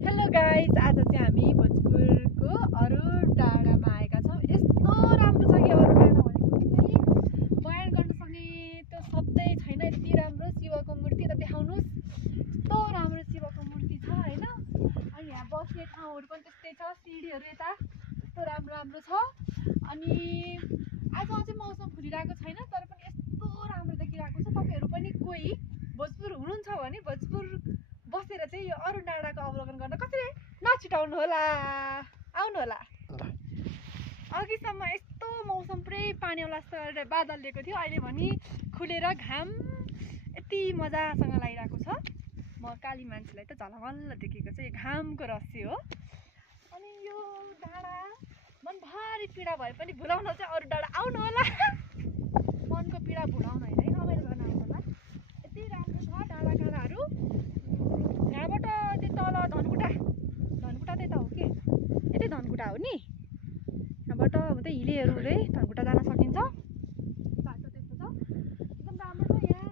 Hello guys, आज चाहिँ हामी भोजपुरको अरुण डाँडामा आएका छौँ। यस्तो राम्रो छ कि अरुण डाँडा भनेको चाहिँ बयान गर्न सक्ने त्यो शब्दै छैन। यति राम्रो शिवको मूर्ति त देखाउनुहोस्। यस्तो राम्रो शिवको मूर्ति छ होइन। अनि यहाँ बस्ने ठाउँहरू पनि त्यस्तै छ, सिँढीहरू यता यस्तो राम्रो राम्रो छ। अनि आज अझै मौसम खुलिरहेको छैन, तर पनि यस्तो राम्रो देखिरहेको छ। तपाईँहरू पनि कोही भोजपुर हुनुहुन्छ भने भोजपुर बसेर चाहिँ यो अरुण डाँडाको अवलोकन गर्न कसरी नछुटाउनु होला, आउनु होला। अघिसम्म यस्तो मौसम पुरै पानीवाला जस्तो बादल लिएको थियो, अहिले भने खुलेर घाम यति मजासँग लागिरहेको छ। म काली मान्छेलाई त झलमल्ल देखेको छ, यो घामको रहस्य हो। अनि यो डाँडा मनभरि पीडा भए पनि भुलाउन चाहिँ अरू डाँडा आउनु होला। मनको पीडा भुलाउन होइन, रमाइलो गर्न आउनु होला। यति राम्रो छ डाँडाकाँडाहरू। यहाँबाट त्यो तल धनकुटा त्यही त हो कि, यतै धनकुटा हो नि। यहाँबाट उतै हिलेहरू हुँदै धनकुटा जान सकिन्छ। बाटो त्यस्तो छ, एकदम राम्रो छ यहाँ।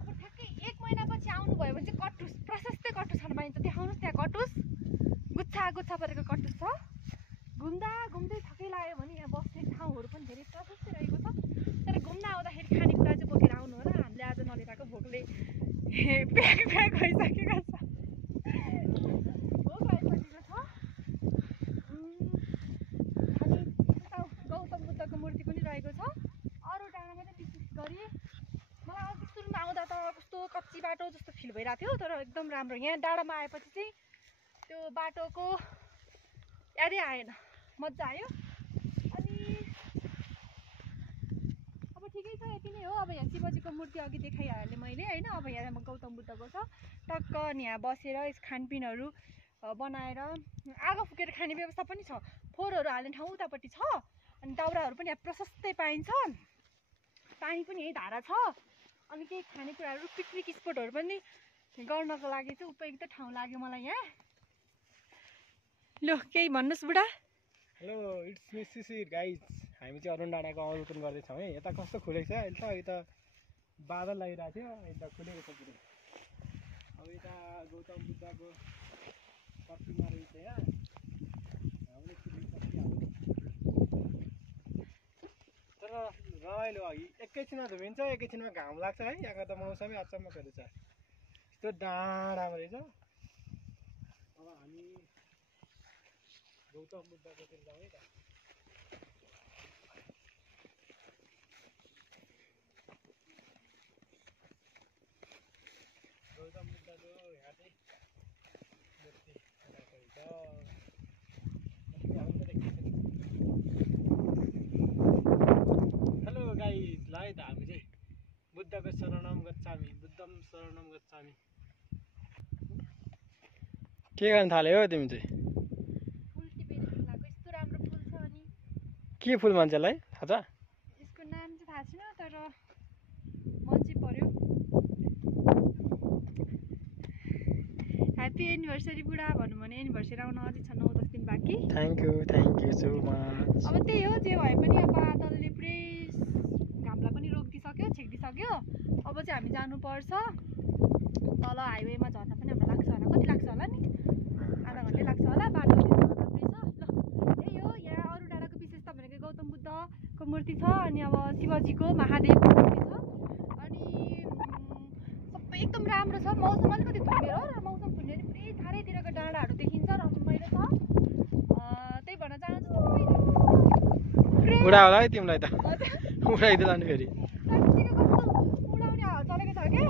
अब ठ्याक्कै 1 महिनापछि आउनुभयो भने चाहिँ कटुस, प्रशस्तै कटुस खान पाइन्छ। देखाउनुहोस्, त्यहाँ कटुस गुच्छा गुच्छा परेको कटुस छ। घुम्दै थकै लाग्यो भने यहाँ बस्ने ठाउँहरू पनि धेरै प्रशस्तै रहेको छ। तर घुम्न आउँदाखेरि खानेकुरा चाहिँ बोकेर आउनु होला। हामीले आज नलिरहेको भोकले प्याक भइसकेको छ। भोक आइसकेको छ। अनि यता गौतम बुद्धको मूर्ति पनि रहेको छ। अरू डाँडामा चाहिँ विशेष गरी मलाई अघि सुरुमा आउँदा त कस्तो कच्ची बाटो जस्तो फिल भइरहेको थियो, तर एकदम राम्रो। यहाँ डाँडामा आएपछि चाहिँ त्यो बाटोको यादै आएन, मजा आयो। अनि अब ठिकै छ, यति नै हो। अब यहाँ शिवजीको मूर्ति अघि देखाइहालेँ मैले होइन। अब यहाँ गौतम बुद्धको छ टक्क। अनि यहाँ बसेर खानपिनहरू बनाएर आगो फुकेर खाने व्यवस्था पनि छ। फोहोरहरू हाल्ने ठाउँ उतापट्टि छ। अनि दाउराहरू पनि यहाँ प्रशस्तै पाइन्छ। पानी पनि यही धारा छ। अनि केही खानेकुराहरू पिकनिक स्पोटहरू पनि गर्नको लागि चाहिँ उपयुक्त ठाउँ लाग्यो मलाई यहाँ। ल केही भन्नुहोस् बुढा। Hello, it's me Shishir guys. हामी चाहिँ अरुण डाँडाको अवलोकन गर्दैछौँ है। यता कस्तो खुलेको छ, अहिले त बादल लागिरहेको थियो, यता खुलेको छ पुरै। अब यता गौतम बुद्धको प्रतिमा रहेछ यहाँ। हामीले तर रमाइलो, अघि एकैछिनमा धुमिन्छ, एकैछिनमा घाम लाग्छ है। यहाँको त मौसमै अचम्मको रहेछ। यस्तो डाँडामा रहेछ। अब हामी गौतम बुद्धकोतिर जाउँ है त। गौतम बुद्धको यहाँ चाहिँ मूर्ति बनाएको रहेछ। हेलो गाइज, ल है त हामी चाहिँ बुद्धको शरणम गच्छामि, बुद्धम शरणम गच्छामि। के गर्न थाल्यो हो तिमी चाहिँ? यस्तो राम्रो फुल छ। अनि के फुल मान्छेलाई थाहा छ? यसको नाम चाहिँ थाहा छैन, तर मन चाहिँ पर्यो। ह्याप्पी एनिभर्सरी बुढा भनौँ भने एनिभर्सरी आउन अझै छ 9-10 दिन बाँकी। Thank you so much. अब त्यही हो, जे भए पनि अब बादलले पुरै घामलाई पनि रोकिदिइसक्यो, छेकिदिइसक्यो। अब चाहिँ हामी जानुपर्छ तल हाइवेमा। झर्न पनि हाम्रो लाग्छ होला, कति लाग्छ होला नि, आधा घन्टै लाग्छ होला। बाटो पुरै छ। ल त्यही हो, यहाँ अरू डाँडाको विशेषता भनेको गौतम बुद्धको मूर्ति छ। अनि अब शिवजीको, महादेवको मूर्ति छ। अनि सबै एकदम राम्रो छ। मौसम अलिकति धुमेर हो, र मौसम खुल्यो भने पुरै चारैतिरको डाँडाहरू देखिन्छ, रमाइलो छ। त्यही भन्न चाहन्छु तपाईँ बुढा होला है तिमीलाई त, उडाइदियो लानु फेरि। उडाउने हावा चलेको छ क्या।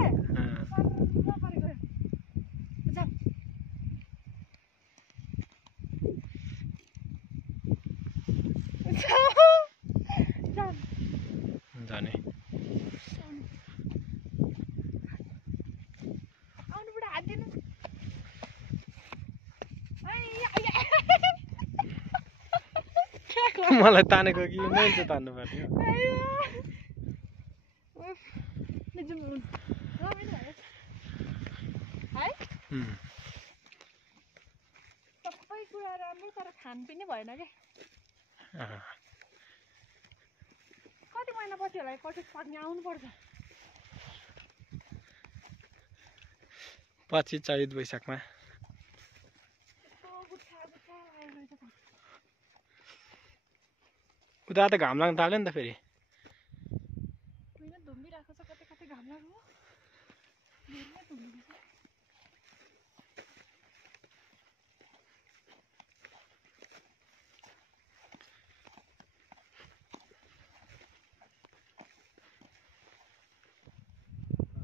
जाने आउनु बुढा, हात दिनु। मलाई तानेको कि मैले त तान्नु पर्ने हो। सबै कुरा राम्रो, तर खानपिन भएन क्या। कति महिनापछि होला कटुस पाक्ने, आउनुपर्छ। पछि चैत वैशाखमा उता त घाम लाग्न थाल्यो नि त फेरि धुम्बिरहेको छ कतै कतै घाम लाग्यो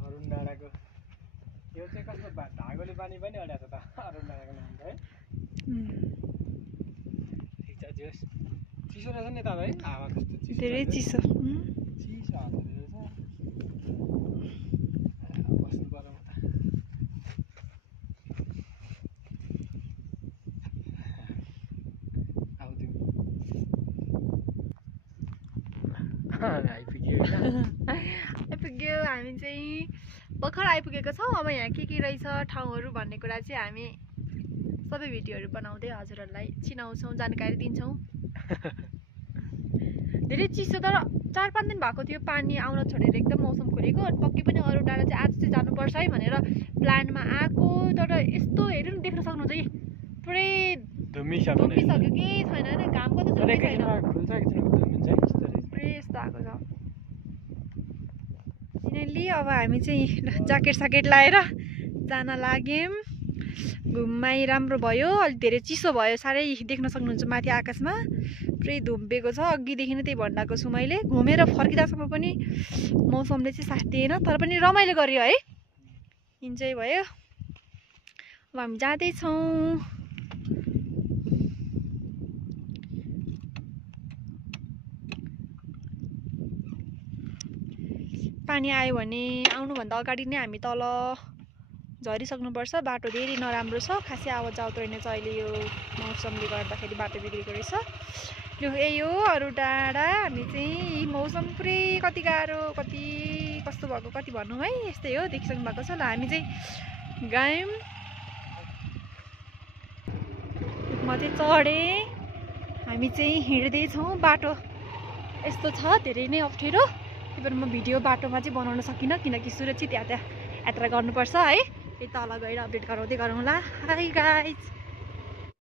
अरुण डाँडाको यो चाहिँ कस्तो धागोले पानी पनि अड्याएको छ त अरुण डाँडाको नाम त है ठिक छ जोस् चिसो रहेछ नि दादा है हावा कस्तो चिसो धेरै चिसो चिसो हावा रहेछ बस्नु पर्यो म त आइपुग्यो हामी चाहिँ भर्खर आइपुगेको छौँ अब यहाँ के रहेछ ठाउँहरू भन्ने कुरा चाहिँ हामी सबै भिडियोहरू बनाउँदै हजुरहरूलाई चिनाउँछौँ जानकारी दिन्छौँ धेरै चिसो तर 4-5 दिन भएको थियो पानी आउन छोडेर एकदम मौसम खुलेको पक्कै पनि अरू डाँडा चाहिँ आज चाहिँ जानुपर्छ है भनेर प्लानमा आएको तर यस्तो हेर्नु नि देख्न सक्नुहुन्छ कि पुरै धुम्मिसक्यो केही छैन होइन घामको त छुट्टै छैन पुरै यस्तो आएको छ फाइनल्ली अब हामी चाहिँ ज्याकेट साकेट लाएर जान लाग्यौँ घुममै राम्रो भयो अलिक धेरै चिसो भयो साह्रै देख्न सक्नुहुन्छ माथि आकाशमा पुरै धुम्बेको छ अघिदेखि नै त्यही भनिरहेको छु मैले घुमेर फर्किँदासम्म पनि मौसमले चाहिँ साथ दिएन तर पनि रमाइलो गर्यो है इन्जोय भयो अब हामी जाँदैछौँ पानी आयो भने आउनुभन्दा अगाडि नै हामी तल झरिसक्नुपर्छ बाटो धेरै नराम्रो छ खासै आवत जावत रहेनछ अहिले यो मौसमले गर्दाखेरि बाटो बिग्रेको रहेछ यो यही हो अरू डाँडा हामी चाहिँ मौसम पुरै कति गाह्रो कति कस्तो भएको कति भनौँ है यस्तै हो देखिसक्नु भएको छ ल हामी चाहिँ गयौँ म चाहिँ चढेँ हामी चाहिँ हिँड्दैछौँ बाटो यस्तो छ धेरै नै अप्ठ्यारो त्यही भएर म भिडियो बाटोमा चाहिँ बनाउन सकिनँ किनकि सुरक्षित यात्रा गर्नुपर्छ है त्यही तल गएर अपडेट गराउँदै गरौँला हाई गाइज